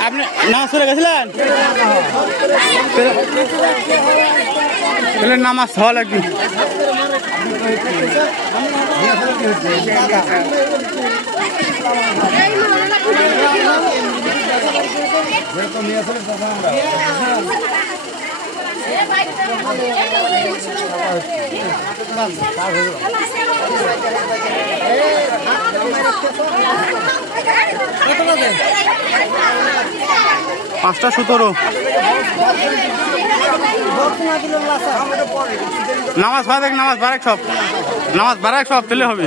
আপনি নামাজ পড়ে গেছিলেন? তাহলে নামাজ হওয়া লাগবে পাঁচটা সতেরো নামাজ দেখ নামাজ বারেক সব। নামাজ বারেক সব তেলে হবে।